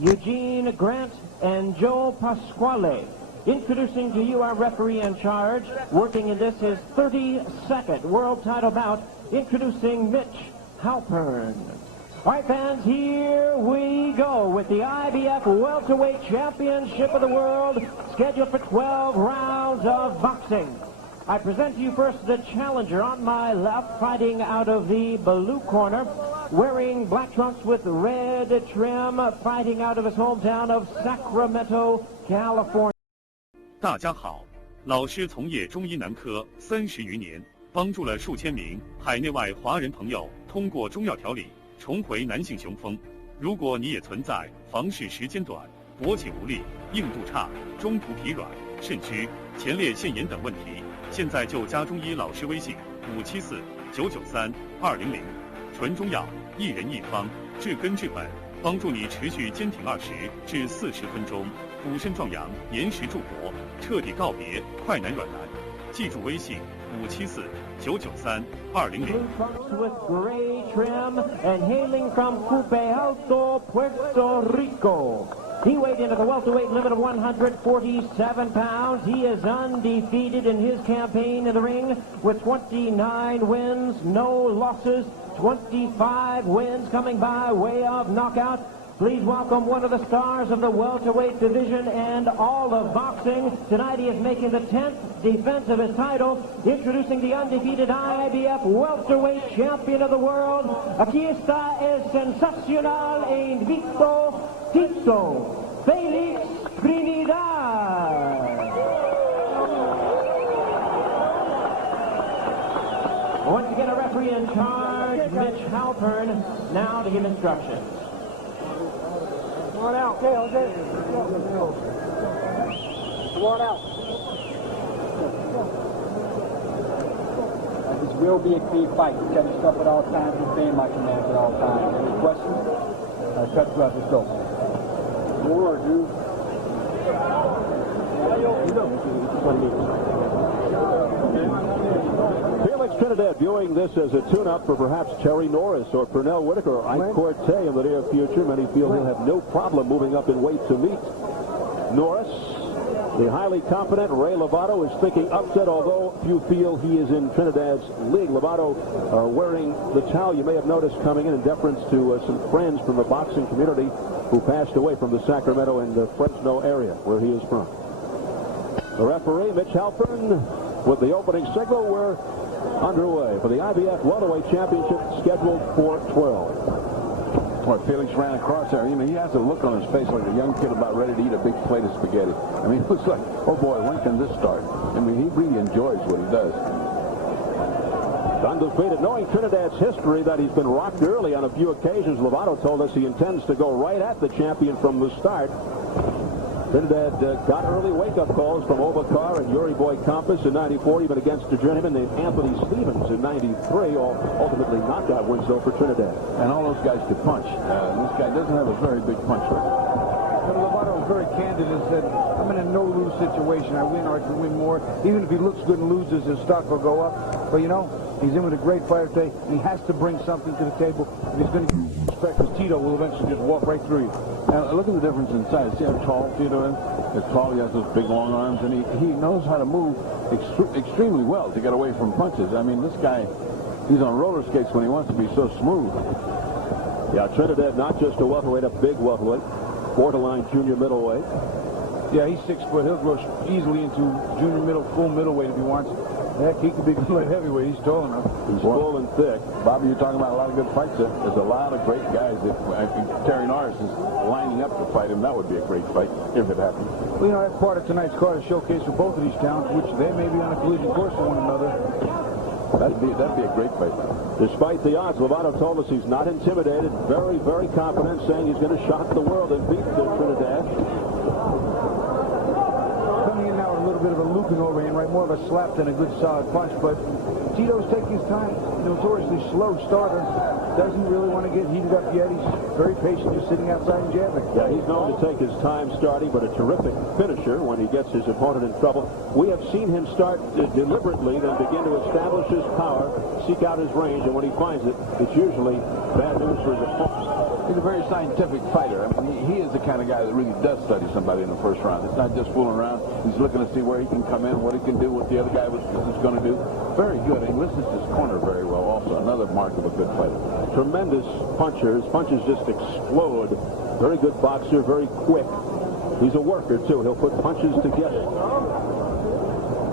Eugene Grant and Joe Pasquale. Introducing to you our referee in charge, working in this his 32nd world title bout, introducing Mitch Halpern. All right, fans, here we go with the IBF Welterweight Championship of the World, scheduled for 12 rounds of boxing. I present to you first the challenger on my left, fighting out of the blue corner, wearing black trunks with red trim, fighting out of his hometown of Sacramento, California. 大家好，老师从业中医男科30余年，帮助了数千名海内外华人朋友通过中药调理重回男性雄风。如果你也存在房事时间短、勃起无力、硬度差、中途疲软、肾虚、前列腺炎等问题，现在就加中医老师微信574-993-200，纯中药，一人一方，治根治本，帮助你持续坚挺20至40分钟，补肾壮阳，延时助勃，彻底告别快男软男。记住微信574-993-200。With gray trim and hailing from Cupe Alto, Puerto Rico. He weighed in at the welterweight limit of 147 pounds. He is undefeated in his campaign in the ring with 29 wins, no losses, 25 wins coming by way of knockout. Please welcome one of the stars of the welterweight division and all of boxing. Tonight he is making the 10th defense of his title, introducing the undefeated IBF welterweight champion of the world. Aquí está el sensacional e invicto Tito Felix Trinidad. Once again, a referee in charge, Mitch Halpern, now to give instructions. Come on out. Okay, okay. Come on out. This will be a key fight. Catch yourself at all times and stand my commands at all times. Any questions? Cut you out. Let's go. More, dude. Felix Trinidad viewing this as a tune-up for perhaps Terry Norris or Pernell Whitaker or Ike Corte in the near future. Many feel he'll have no problem moving up in weight to meet Norris. The highly confident Ray Lovato is thinking upset, although few feel he is in Trinidad's league. Lovato wearing the towel you may have noticed coming in deference to some friends from the boxing community who passed away from the Sacramento and Fresno area where he is from. The referee, Mitch Halpern, with the opening signal. We're underway for the IBF Welterweight Championship scheduled for 12. Boy, Felix ran across there. You know, he has a look on his face like a young kid about ready to eat a big plate of spaghetti. I mean, it looks like, oh boy, when can this start? I mean, he really enjoys what he does. Undefeated, knowing Trinidad's history that he's been rocked early on a few occasions, Lovato told us he intends to go right at the champion from the start. Trinidad got early wake-up calls from Obacar and Yuri Boy Campos in '94, even against a journeyman named Anthony Stevens in '93, all ultimately knockout wins though for Trinidad. And all those guys could punch. This guy doesn't have a very big punch record. Lovato was very candid and said, I'm in a no-lose situation. I win or I can win more. Even if he looks good and loses, his stock will go up. But, you know, he's in with a great fighter today. He has to bring something to the table. If he's going to respect his Tito will eventually just walk right through you. Now, look at the difference in size. See how tall Tito is? He's tall, he has those big, long arms, and he knows how to move extremely well to get away from punches. I mean, this guy, he's on roller skates when he wants to be so smooth. Yeah, Trinidad, not just a welterweight, a big welterweight, borderline junior middleweight. Yeah, he's 6 foot. He'll grow easily into junior middle, full middleweight if he wants. Heck, he could be light heavyweight. He's tall enough. He's full and thick. Bobby, you're talking about a lot of good fights there. There's a lot of great guys. If Terry Norris is lining up to fight him, that would be a great fight if it happens. Well, you know, that's part of tonight's card, a showcase for both of these talents, which they may be on a collision course with one another. That'd be a great fight. Despite the odds, Lovato told us he's not intimidated, very, very confident, saying he's going to shock the world and beat Trinidad. Coming in now with a little bit of a looping overhand, right? More of a slap than a good solid punch, but Tito's taking his time. Notoriously slow starter. Doesn't really want to get heated up yet. He's very patient, just sitting outside and jabbing. Yeah, he's known to take his time starting, but a terrific finisher when he gets his opponent in trouble. We have seen him start deliberately, then begin to establish his power, seek out his range, and when he finds it, it's usually bad news for his opponent. He's a very scientific fighter. I mean, he is the kind of guy that really does study somebody in the first round. It's not just fooling around. He's looking to see where he can come in, what he can do, what the other guy is going to do. Very good. He listens to his corner very well also. Another mark of a good fighter. Tremendous puncher. His punches just explode. Very good boxer, very quick. He's a worker, too. He'll put punches together.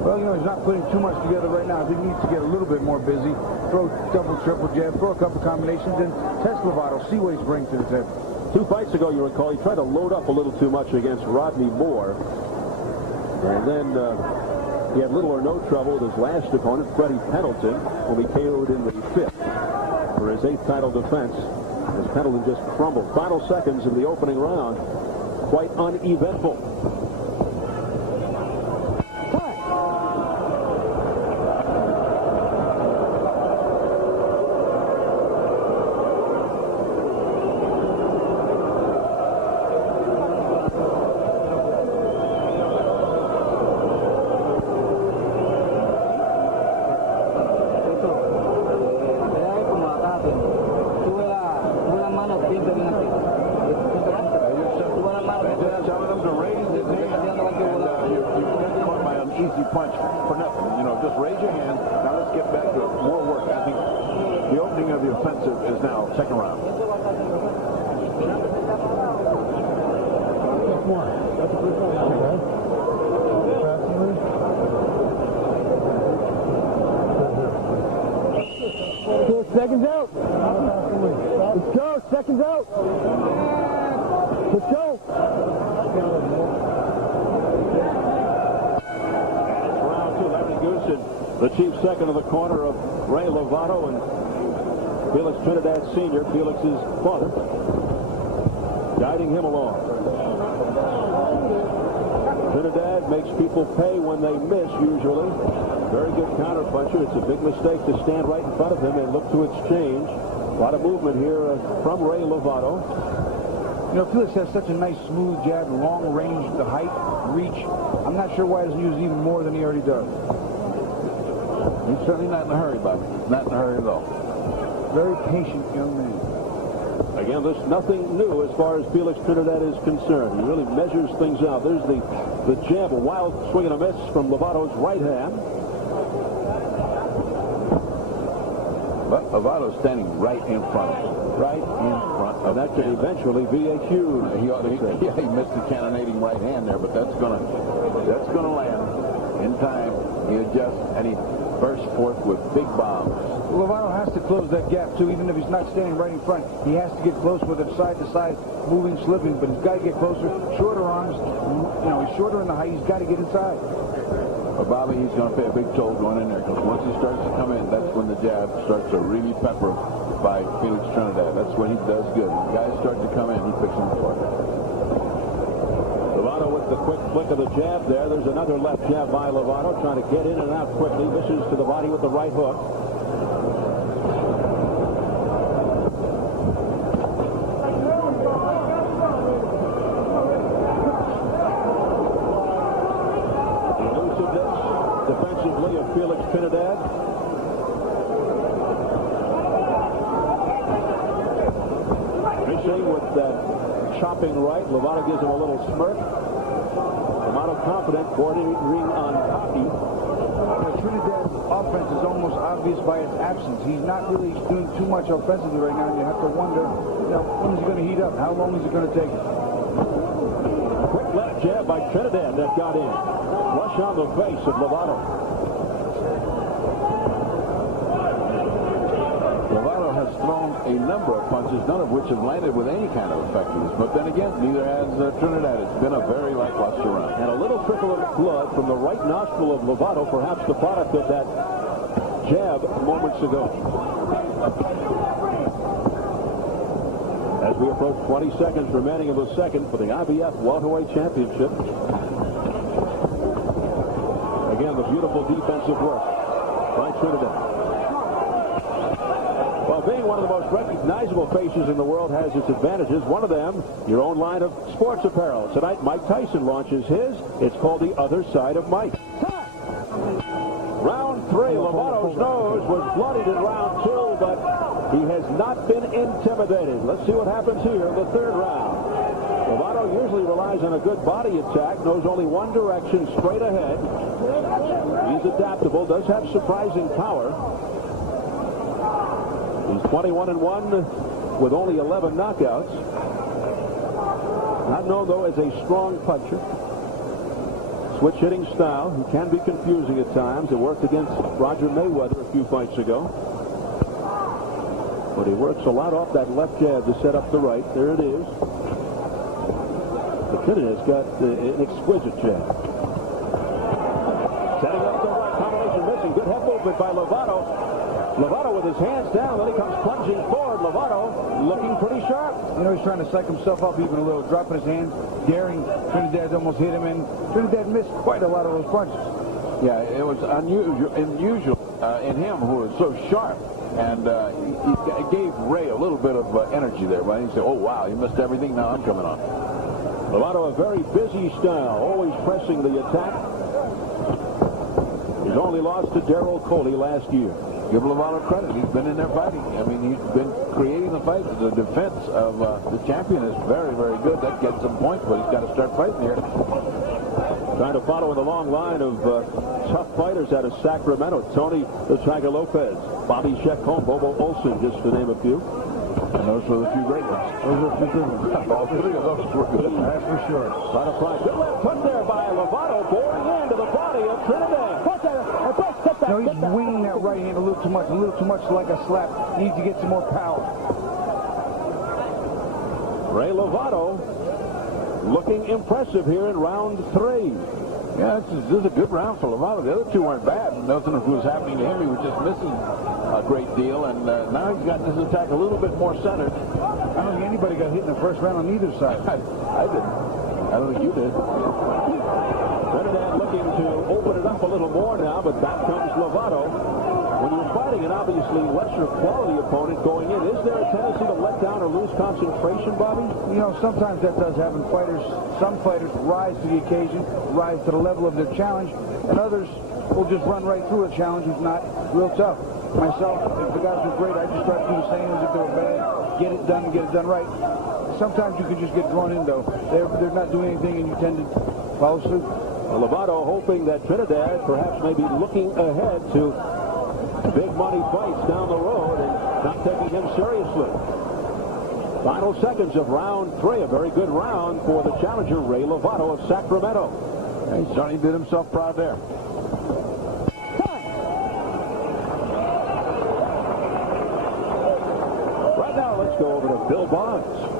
Well, you know, he's not putting too much together right now. I think he needs to get a little bit more busy. Throw double, triple jab, throw a couple combinations, and test Lovato, see what he's bringing to the table. 2 fights ago, you recall, he tried to load up a little too much against Rodney Moore. And then he had little or no trouble with his last opponent, Freddie Pendleton, whom he KO'd in the 5th for his 8th title defense. As Pendleton just crumbled. Final seconds in the opening round, quite uneventful. Punch for nothing. You know, just raise your hand. Now let's get back to more work. I think the opening of the offensive is now second round. That's a good one. 2 seconds out. Let's go. Seconds out. Let's go. The chief second of the corner of Ray Lovato and Felix Trinidad Sr., Felix's father, guiding him along. Trinidad makes people pay when they miss, usually. Very good counterpuncher. It's a big mistake to stand right in front of him and look to exchange. A lot of movement here from Ray Lovato. You know, Felix has such a nice, smooth jab, long range, the height, reach. I'm not sure why he doesn't use it even more than he already does. He's certainly not in a hurry, Bobby. Not in a hurry at all. Very patient young man. Again, there's nothing new as far as Felix Trinidad is concerned. He really measures things out. There's the jab, a wild swing and a miss from Lovato's right hand. But Lovato's standing right in front of him. Right in front of him. And that could eventually be a huge. Yeah, he missed the cannonading right hand there, but that's gonna land in time. He adjusts and he bursts forth with big bombs. Lovato has to close that gap, too, even if he's not standing right in front. He has to get close with it, side to side, moving, slipping, but he's got to get closer. Shorter arms, you know, he's shorter in the height. He's got to get inside. But Bobby, he's going to pay a big toll going in there, because once he starts to come in, that's when the jab starts to really pepper by Felix Trinidad. That's when he does good. When guys start to come in, he picks them apart. Lovato with the quick flick of the jab there. There's another left jab by Lovato, trying to get in and out quickly. Misses to the body with the right hook. The elusiveness defensively of Felix Trinidad. Missing with that chopping right. Lovato gives him a little smirk. Lovato confident, bordering on cocky. Trinidad's offense is almost obvious by its absence. He's not really doing too much offensively right now, and you have to wonder, you know, when is he going to heat up? How long is it going to take? Quick left jab by Trinidad that got in. Rush on the face of Lovato. Lovato has thrown a number of punches, none of which have landed with any kind of effectiveness. But then again, neither has Trinidad. It's been a very lackluster run. And a little trickle of blood from the right nostril of Lovato, perhaps the product of that jab moments ago. As we approach 20 seconds remaining in the second for the IBF Welterweight Championship. Again, the beautiful defensive work by Trinidad. Well, being one of the most recognizable faces in the world has its advantages. One of them, your own line of sports apparel. Tonight, Mike Tyson launches his. It's called The Other Side of Mike. Round 3, Lovato's nose was bloodied in round 2, but he has not been intimidated. Let's see what happens here in the third round. Lovato usually relies on a good body attack, knows only one direction, straight ahead. He's adaptable, does have surprising power. He's 21-1 with only 11 knockouts. Not known, though, as a strong puncher. Switch hitting style. He can be confusing at times. It worked against Roger Mayweather a few fights ago. But he works a lot off that left jab to set up the right. There it is. But Trinidad's got an exquisite jab. Setting up the right. Combination missing. Good head movement by Lovato. Lovato with his hands down. Then he comes plunging forward. Lovato looking pretty sharp. You know, he's trying to psych himself up even a little. Dropping his hands. Daring. Trinidad almost hit him. And Trinidad missed quite a lot of those punches. Yeah, it was unusual in him, who was so sharp. And he gave Ray a little bit of energy there. But he said, oh, wow, he missed everything. Now I'm coming on. Lovato, a very busy style, always pressing the attack. He's only lost to Darrell Coley last year. Give Lovato credit. He's been in there fighting. I mean, he's been creating the fight. The defense of the champion is very, very good. That gets some points, but he's got to start fighting here. Trying to follow in the long line of tough fighters out of Sacramento. Tony the Tiger Lopez, Bobby Chacon, Bobo Olsen, just to name a few. And those were the few great ones. Those were the few good ones. All three of those were good. That's for sure. Trying to find good left hook there by Lovato, boring into the body of Trinidad. No, he's winging that right hand a little too much like a slap. He needs to get some more power. Ray Lovato looking impressive here in round 3. Yeah, this is a good round for Lovato. The other two weren't bad. Nothing was happening to him. He was just missing a great deal, and now he's got this attack a little bit more centered. I don't think anybody got hit in the first round on either side. I didn't. I don't think you did. Trinidad looking to open it up a little more now, but back comes Lovato. When you're fighting an obviously lesser quality opponent going in, is there a tendency to let down or lose concentration, Bobby? You know, sometimes that does happen. Some fighters rise to the occasion, rise to the level of their challenge, and others will just run right through a challenge who's not real tough. Myself, if the guys were great, I just try to do the same as if they were bad. Get it done right. Sometimes you can just get drawn in, though. They're not doing anything, and you tend to follow suit. Well, Lovato hoping that Trinidad perhaps maybe looking ahead to big money fights down the road and not taking him seriously. Final seconds of round 3. A very good round for the challenger, Ray Lovato of Sacramento. He certainly did himself proud there. Right now, let's go over to Bill Bonds.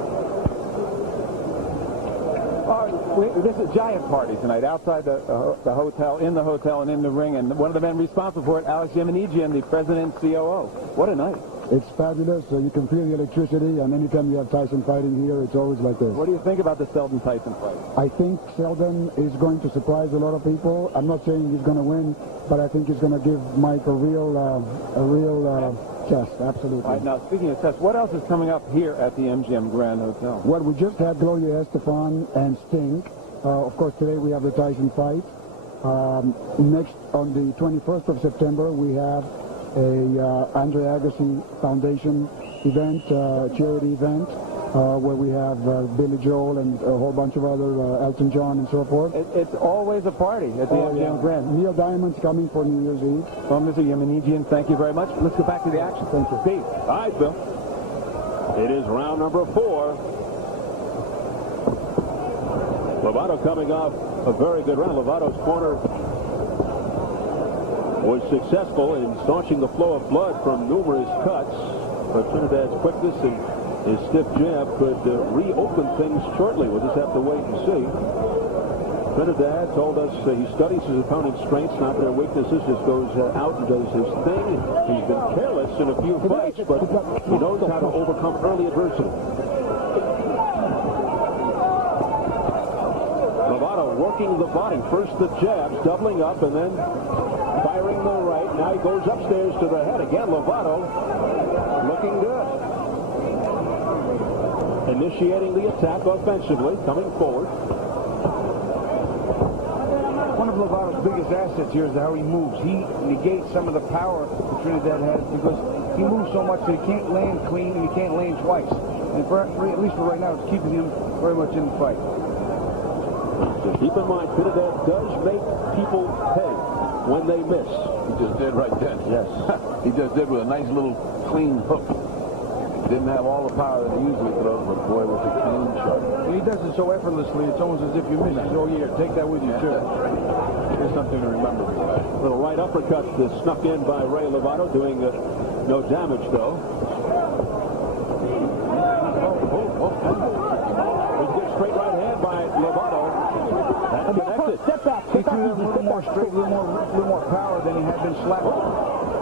This is a giant party tonight outside the hotel, in the hotel, and in the ring. And one of the men responsible for it, Alex Yemenigian, the president and COO. What a night. It's fabulous. You can feel the electricity, and anytime you have Tyson fighting here, it's always like this. What do you think about the Selden-Tyson fight? I think Selden is going to surprise a lot of people. I'm not saying he's going to win, but I think he's going to give Mike a real test, absolutely. All right, now, speaking of tests, what else is coming up here at the MGM Grand Hotel? Well, we just had Gloria Estefan and Sting. Of course, today we have the Tyson fight. Next, on the 21st of September, we have a Andre Agassi Foundation event, charity event, where we have Billy Joel and a whole bunch of other, Elton John and so forth. It's always a party at the MGM Grand. Neil Diamond's coming for New Year's Eve. Well, Mr. Yemenigian, thank you very much. Let's go back to the action. Thank you. Steve. All right, Bill. It is round number 4. Lovato coming off a very good round. Lovato's corner was successful in staunching the flow of blood from numerous cuts, but Trinidad's quickness and his stiff jab could reopen things shortly. We'll just have to wait and see. Trinidad told us he studies his opponent's strengths, not their weaknesses, just goes out and does his thing. He's been careless in a few fights, but he knows how to overcome early adversity. Lovato working the body. First the jabs, doubling up, and then firing the right. Now he goes upstairs to the head. Again, Lovato looking good. Initiating the attack offensively, coming forward. One of Lovato's biggest assets here is how he moves. He negates some of the power that Trinidad has because he moves so much that he can't land clean and he can't land twice. And at least for right now, it's keeping him very much in the fight. So keep in mind, Trinidad does make people pay when they miss. He just did right then. Yes. He just did with a nice little clean hook. Didn't have all the power that he usually throws, but boy, was a clean shot. And he does it so effortlessly, it's almost as if you miss it. Oh, yeah, take that with you, too. Here's something to remember. Little right uppercut snuck in by Ray Lovato, doing no damage, though. Big straight right hand by Lovato. That's connected. Step back. He threw him a little more straight, a little more power than he had been slapping.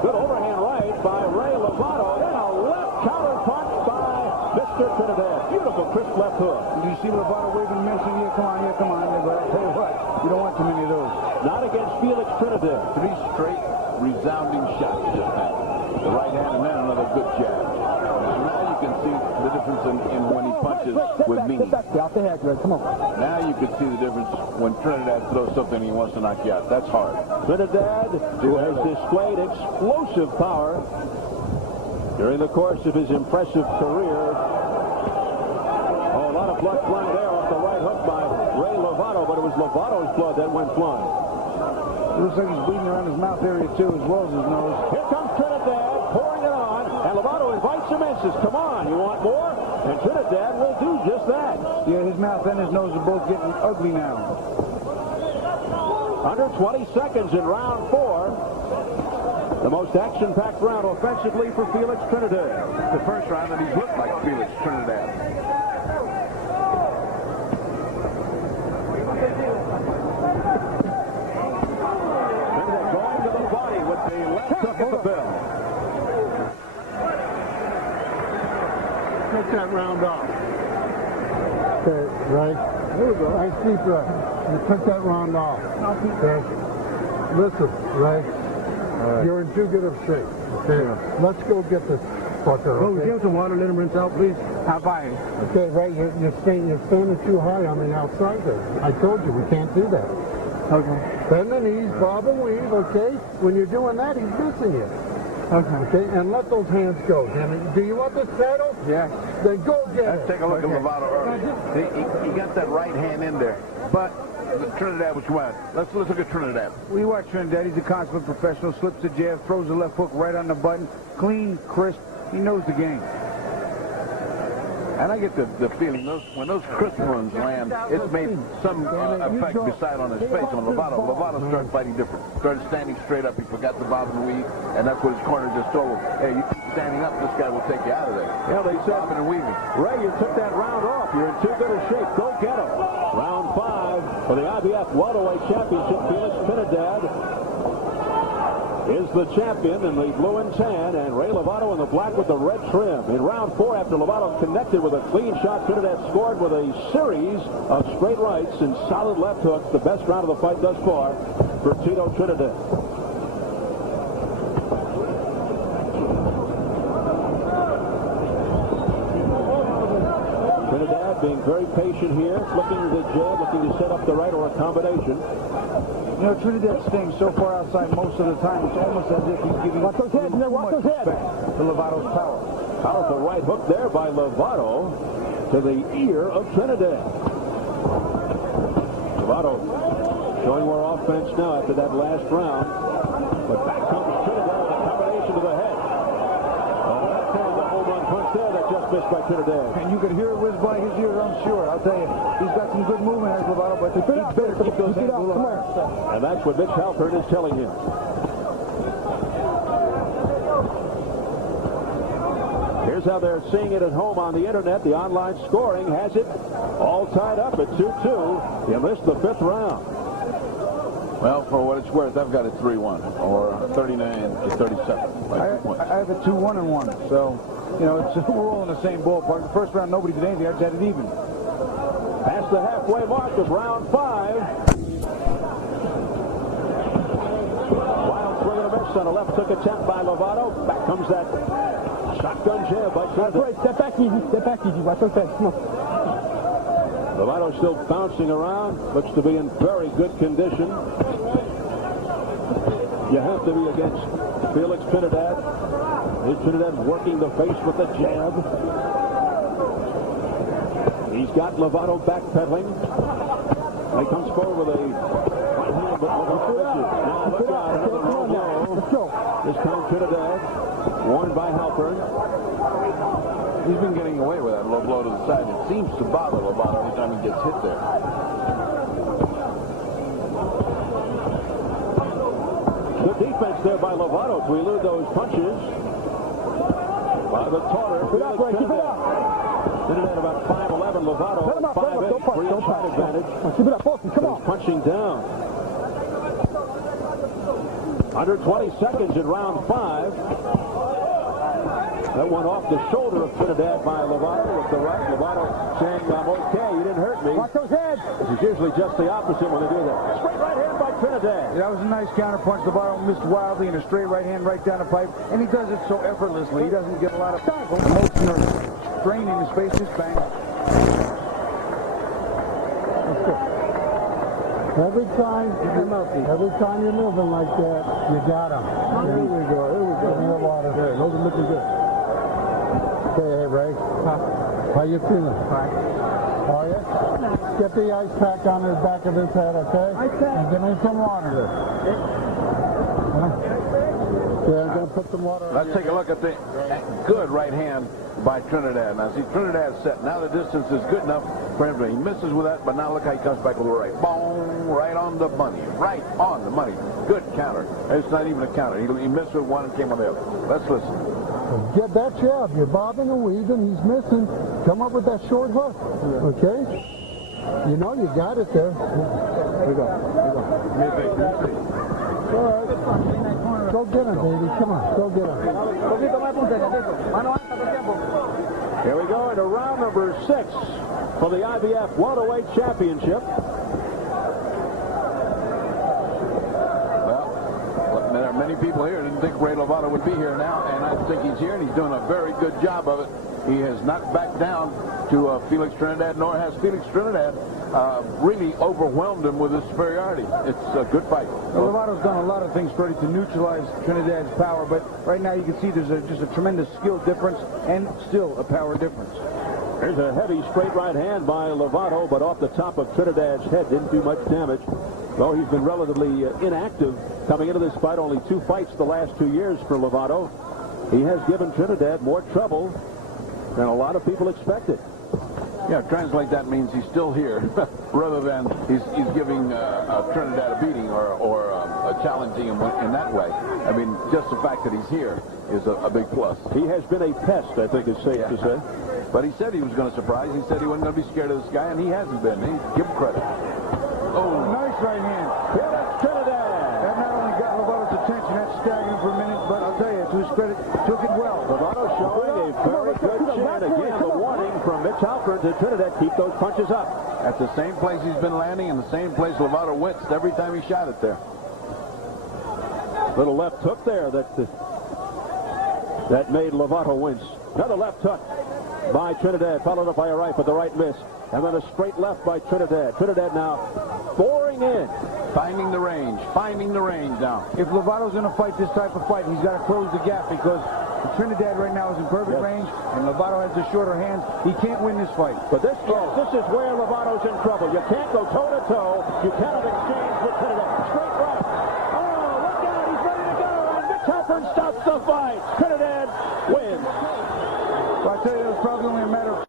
Good overhand right by Ray Lovato. Then a left counter punch by Mr. Trinidad. Beautiful crisp left hook. Do you see Lovato waving, mentioning, yeah, come on, yeah, come on. But I'll tell you what, you don't want too many of those. Not against Felix Trinidad. 3 straight resounding shots just had. The right hand and then another good jab. And now you can see the difference in when he punches with meaning. Out the head, Greg. Come on. Now you can see the difference when Trinidad throws something he wants to knock you out. That's hard. Trinidad, who has displayed explosive power during the course of his impressive career. Oh, a lot of blood flying there off the right hook by Ray Lovato, but it was Lovato's blood that went flying. It looks like he's bleeding around his mouth area, too, as well as his nose. Here comes Trinidad, pouring it on, and Lovato invites him in, says, come on, you want more? And Trinidad will do just that. Yeah, his mouth and his nose are both getting ugly now. Under 20 seconds in round 4. The most action-packed round offensively for Felix Trinidad. The first round that he's looked like Felix Trinidad. Trinidad going to the body with the left hook at the bell. Take that round off. Okay, right? There we go. Nice deep breath. You took that round off. Okay? Listen, Ray. You're in too good of shape. Okay? Yeah. Let's go get this fucker. Oh, give him some water. Let him rinse out, please. How about it? Okay, Ray, you're standing too high on the outside there. I told you we can't do that. Okay. Bend the knees, bob and weave, okay? When you're doing that, he's missing you. Okay, and let those hands go, damn it. Do you want this saddle? Yeah. Then go get it. Let's take a look at Lovato early. He got that right hand in there. But Trinidad, what you want? Let's look at Trinidad. We watch Trinidad. He's a consummate professional. Slips the jab, throws the left hook right on the button. Clean, crisp. He knows the game. And I get the feeling when those crisp runs land, it's made some effect beside on his face. When Lovato started fighting different. Started standing straight up. He forgot the bob and weave, and that's what his corner just told him. Hey, you keep standing up, this guy will take you out of there. Yeah, they said, and weaving. Ray, you took that round off. You're in too good a shape. Go get him. Round 5 for the IBF Welterweight Championship. Felix Trinidad is the champion in the blue and tan, and Ray Lovato in the black with the red trim. In round 4, after Lovato connected with a clean shot, Trinidad scored with a series of straight rights and solid left hooks. The best round of the fight thus far for Tito Trinidad. Trinidad being very patient here, flicking the jab, looking to set up the right or a combination. You know, Trinidad's staying so far outside most of the time, it's almost as if he's giving too much respect to Lovato's power. Powerful right hook there by Lovato to the ear of Trinidad. Lovato showing more offense now after that last round. But back comes Trinidad with a combination to the head. Oh, that's a home run punch there that just missed by Trinidad. And you could hear it whiz by his ears, I'm sure. I'll tell you, he's got some good movement as Lovato, but he better keep those hands a little higher. And that's what Mitch Halpern is telling him. Here's how they're seeing it at home on the internet. The online scoring has it all tied up at 2-2. You missed the 5th round. Well, for what it's worth, I've got it 3-1 or 39-37. I have it 2-1-1. So, you know, we're all in the same ballpark. The first round, nobody did anything. I just had it even. Past the halfway mark of round 5. Wild swing and a miss on a left hook attempt by Lovato. Back comes that shotgun jab by Trinidad. Step back easy. Watch those heads. Come on. Lovato still bouncing around. Looks to be in very good condition. You have to be against Felix Trinidad. Here's Trinidad working the face with the jab. He's got Lovato backpedaling. He comes forward with a right hand, but Lovato misses. Now look out, another low blow. This time Trinidad, warned by Halpern. He's been getting away with that low blow to the side. It seems to bother Lovato every time he gets hit there. Good defense there by Lovato to elude those punches. By the taller, Trinidad. Trinidad about 5'11", Lovato 5'8", 3-inch height advantage. Come on. Punching down. Under 20 seconds in round 5. That one off the shoulder of Trinidad by Lovato with the right. Lovato saying, I'm okay, you didn't hurt me. Watch those heads. This is usually just the opposite when they do that. Straight right hand by Trinidad. That was a nice counterpunch. Lovato missed wildly, and a straight right hand right down the pipe, and he does it so effortlessly. He doesn't get a lot of emotion or strain in his face. Just bang. Every time you're moving like that, you got him. Here we go. More water. There, those are looking good. Hey, Ray. How you feeling? Fine. Are you? Get the ice pack on the back of his head, okay? And give me some water. Yeah, I'm going to put some water on. Let's take a look at the good right hand by Trinidad. Now, see, Trinidad's set. Now the distance is good enough for him to. He misses with that, but now look how he comes back with the right. Boom! Right on the money. Right on the money. Good counter. It's not even a counter. He missed with one and came with the other. Let's listen. Get that jab. You're bobbing and weaving. He's missing. Come up with that short hook. Okay? You know you got it there. Here we go. All right. Go get him, baby. Come on. Go get him. Here we go into round number 6 for the IBF Welterweight Championship. Well, there are many people here who didn't think Ray Lovato would be here now, and I think he's here, and he's doing a very good job of it. He has not backed down to Felix Trinidad, nor has Felix Trinidad really overwhelmed him with his superiority. It's a good fight. Well, Lovato's done a lot of things, Freddie, to neutralize Trinidad's power, but right now you can see there's just a tremendous skill difference and still a power difference. There's a heavy straight right hand by Lovato, but off the top of Trinidad's head, didn't do much damage. Though he's been relatively inactive coming into this fight, only 2 fights the last 2 years for Lovato. He has given Trinidad more trouble than a lot of people expected. Yeah, translate that means he's still here, rather than he's giving Trinidad a beating or challenging him in that way. I mean, just the fact that he's here is a big plus. He has been a pest, I think it's safe to say. But he said he was going to surprise. He said he wasn't going to be scared of this guy, and he hasn't been. Give him credit. Oh, nice right hand. Felix Trinidad. That not only got Lovato's attention, that staggered him for a minute, but I'll tell you, to his credit, took it well. Lovato showing a very good chin. Again, the warning from Mitch Halpern to Trinidad, keep those punches up. At the same place he's been landing, and the same place Lovato winced every time he shot it there. Little left hook there that made Lovato wince. Another left hook by Trinidad, followed up by a right, but the right miss. And then a straight left by Trinidad. Trinidad now boring in. Finding the range now. If Lovato's going to fight this type of fight, he's got to close the gap because Trinidad right now is in perfect range, and Lovato has the shorter hands. He can't win this fight. But this is where Lovato's in trouble. You can't go toe-to-toe. You cannot exchange with Trinidad. Straight right. Oh, look out. He's ready to go. And Mitch Halpern stops the fight. Trinidad wins. Well, I tell you, it was probably only a matter of